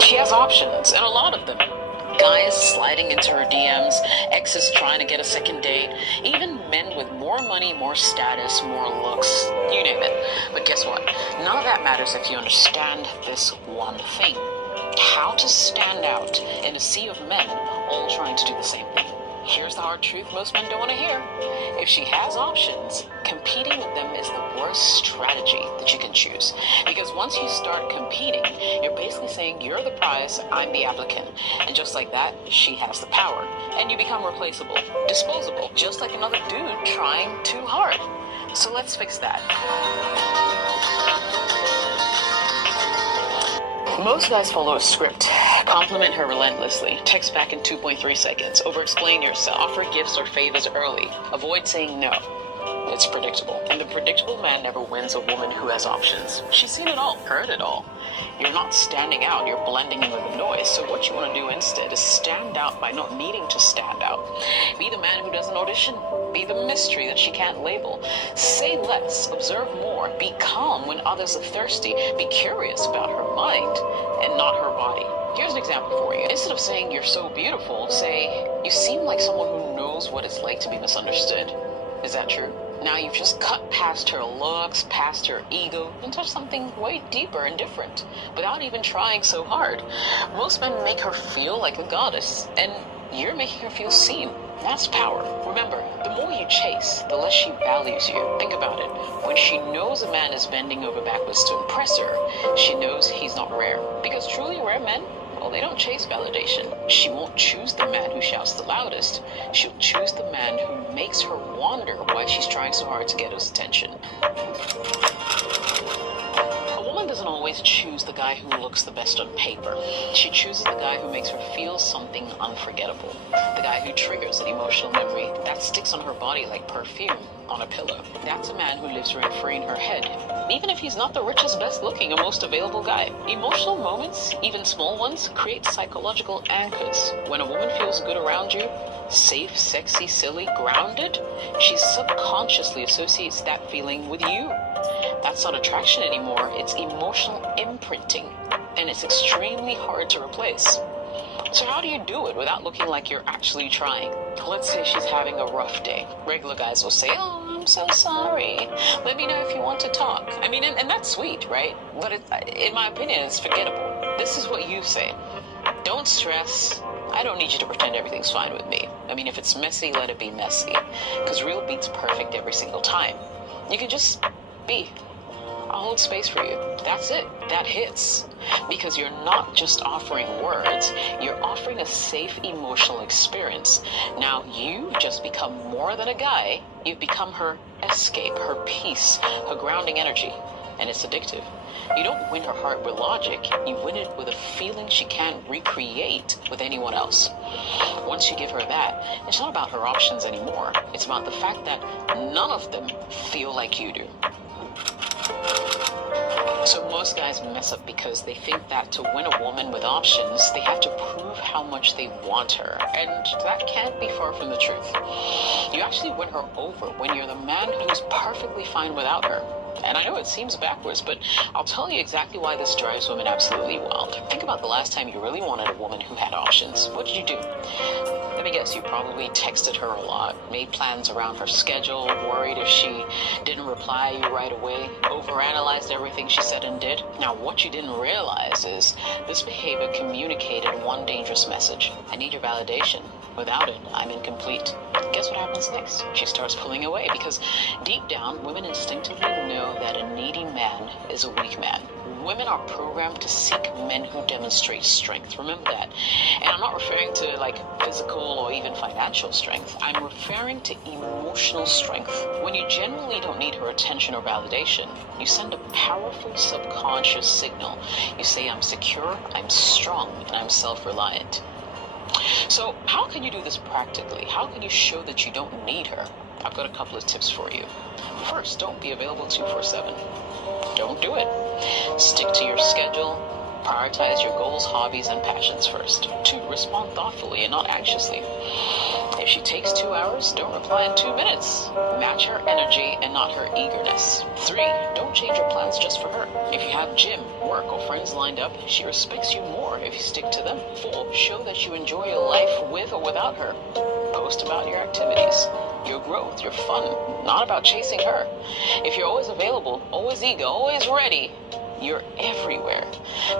She has options, and a lot of them. Guys sliding into her DMs, exes trying to get a second date, even men with more money, more status, more looks, you name it. But guess what? None of that matters if you understand this one thing. How to stand out in a sea of men all trying to do the same thing. Here's the hard truth most men don't want to hear. If she has options, competing with them is the worst strategy that you can choose. Because once you start competing, you're basically saying you're the prize, I'm the applicant. And just like that, she has the power. And you become replaceable, disposable, just like another dude trying too hard. So let's fix that. Most guys follow a script. Compliment her relentlessly. Text back in 2.3 seconds. Over-explain yourself. Offer gifts or favors early. Avoid saying no. It's predictable. And the predictable man never wins a woman who has options. She's seen it all, heard it all. You're not standing out, you're blending in with the noise. So what you want to do instead is stand out by not needing to stand out. Be the man who doesn't audition. Be the mystery that she can't label. Say less, observe more. Be calm when others are thirsty. Be curious about her mind and not her body. Here's an example for you. Instead of saying you're so beautiful, say you seem like someone who knows what it's like to be misunderstood. Is that true? Now you've just cut past her looks, past her ego, and touched something way deeper and different, without even trying so hard. Most men make her feel like a goddess, and you're making her feel seen. That's power. Remember, the more you chase, the less she values you. Think about it. When she knows a man is bending over backwards to impress her, she knows he's not rare. Because truly rare men, well, they don't chase validation. She won't choose the man who shouts the loudest. She'll choose the man who makes her wonder why she's trying so hard to get his attention. A woman doesn't always choose the guy who looks the best on paper. She chooses the guy who makes her feel something unforgettable. The guy who triggers an emotional memory that sticks on her body like perfume on a pillow. That's a man who lives rent-free in her head, even if he's not the richest, best-looking, or most available guy. Emotional moments, even small ones, create psychological anchors. When a woman feels good around you, safe, sexy, silly, grounded, she subconsciously associates that feeling with you. That's not attraction anymore, it's emotional imprinting, and it's extremely hard to replace. So how do you do it without looking like you're actually trying? Let's say she's having a rough day. Regular guys will say, oh, I'm so sorry. Let me know if you want to talk. I mean, and that's sweet, right? But in my opinion, it's forgettable. This is what you say. Don't stress. I don't need you to pretend everything's fine with me. I mean, if it's messy, let it be messy. Because real beats perfect every single time. You can just be. I'll hold space for you. That's it. That hits. Because you're not just offering words, you're offering a safe emotional experience. Now you just become more than a guy. You've become her escape, her peace, her grounding energy. And it's addictive. You don't win her heart with logic, you win it with a feeling she can't recreate with anyone else. Once you give her that, it's not about her options anymore. It's about the fact that none of them feel like you do. So most guys mess up because they think that to win a woman with options, they have to prove how much they want her. And that can't be far from the truth. You actually win her over when you're the man who's perfectly fine without her. And I know it seems backwards, but I'll tell you exactly why this drives women absolutely wild. Think about the last time you really wanted a woman who had options. What did you do? Let me guess, you probably texted her a lot, made plans around her schedule, worried if she didn't reply you right away, overanalyzed everything she said and did. Now, what you didn't realize is this behavior communicated one dangerous message. I need your validation. Without it, I'm incomplete. Guess what happens next? She starts pulling away because deep down, women instinctively know that a needy man is a weak man. Women are programmed to seek men who demonstrate strength. Remember that. And I'm not referring to like physical or even financial strength. I'm referring to emotional strength. When you genuinely don't need her attention or validation, you send a powerful subconscious signal. You say, I'm secure, I'm strong, and I'm self-reliant. So how can you do this practically? How can you show that you don't need her? I've got a couple of tips for you. First, don't be available 24/7. Don't do it. Stick to your schedule. Prioritize your goals, hobbies, and passions first. 2, respond thoughtfully and not anxiously. If she takes 2 hours, don't reply in 2 minutes. Match her energy and not her eagerness. 3, don't change your plans just for her. If you have gym, work, or friends lined up, she respects you more if you stick to them. 4, show that you enjoy your life with or without her. Post about your activities, your growth, your fun, not about chasing her. If you're always available, always eager, always ready, you're everywhere.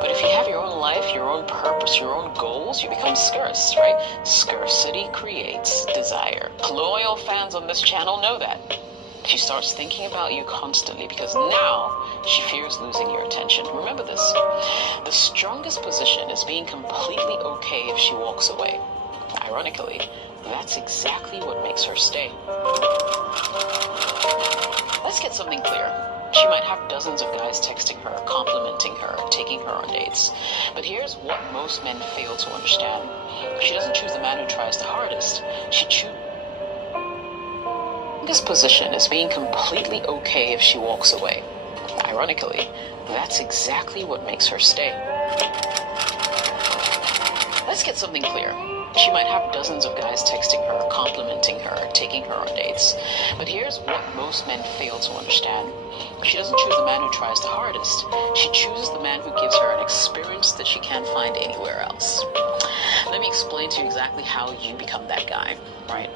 But if you have your own life, your own purpose, your own goals, you become scarce, right? Scarcity creates desire. Loyal fans on this channel know that. She starts thinking about you constantly because now she fears losing your attention. Remember this. The strongest position is being completely okay if she walks away. Ironically, that's exactly what makes her stay. Let's get something clear. She might have dozens of guys texting her, complimenting her, taking her on dates. But here's what most men fail to understand. She doesn't choose the man who tries the hardest. She chooses. This position is being completely okay if she walks away. Ironically, that's exactly what makes her stay. Let's get something clear. She might have dozens of guys texting her, complimenting her, taking her on dates. But here's what most men fail to understand. She doesn't choose the man who tries the hardest. She chooses the man who gives her an experience that she can't find anywhere else. Let me explain to you exactly how you become that guy, right?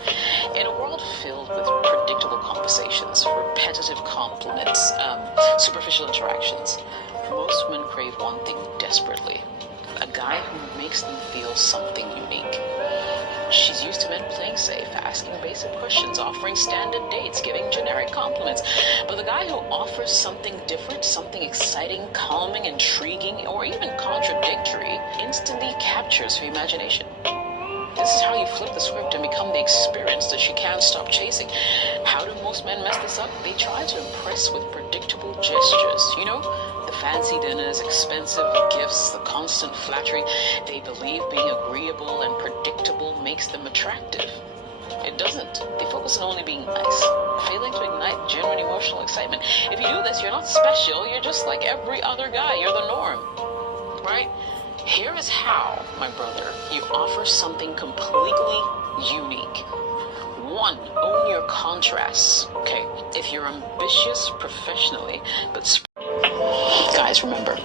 In a world filled with predictable conversations, repetitive compliments, superficial interactions, most men crave one thing desperately. A guy who makes them feel something unique. She's used to men playing safe, asking basic questions, offering standard dates, giving generic compliments. But the guy who offers something different, something exciting, calming, intriguing, or even contradictory, instantly captures her imagination. This is how you flip the script and become the experience that she can't stop chasing. How do most men mess this up? They try to impress with predictable gestures. You know, the fancy dinners, expensive gifts, the constant flattery. They believe being agreeable and predictable makes them attractive. It doesn't. They focus on only being nice, failing to ignite genuine emotional excitement. If you do this, you're not special. You're just like every other guy. You're the norm, right? Here is how, my brother, you offer something completely unique. 1, own your contrasts. Okay, if you're ambitious professionally, but guys, remember,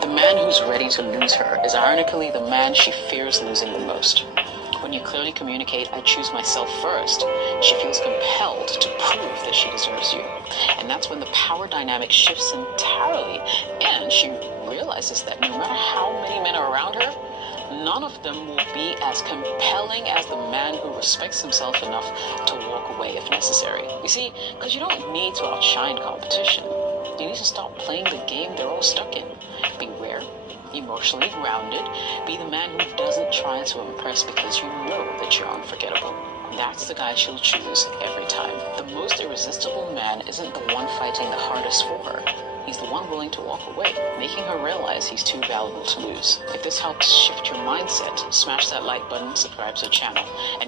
the man who's ready to lose her is ironically the man she fears losing the most. When you clearly communicate, I choose myself first, she feels compelled to prove that she deserves you. And that's when the power dynamic shifts entirely, and she realizes that no matter how many men are around her, none of them will be as compelling as the man who respects himself enough to walk away if necessary. You see, because you don't need to outshine competition. You need to stop playing the game they're all stuck in. Be rare, emotionally grounded, be the man who doesn't try to impress because you know that you're unforgettable. That's the guy she'll choose every time. The most irresistible man isn't the one fighting the hardest for her. He's the one willing to walk away, making her realize he's too valuable to lose. If this helps shift your mindset, smash that like button, subscribe to the channel. And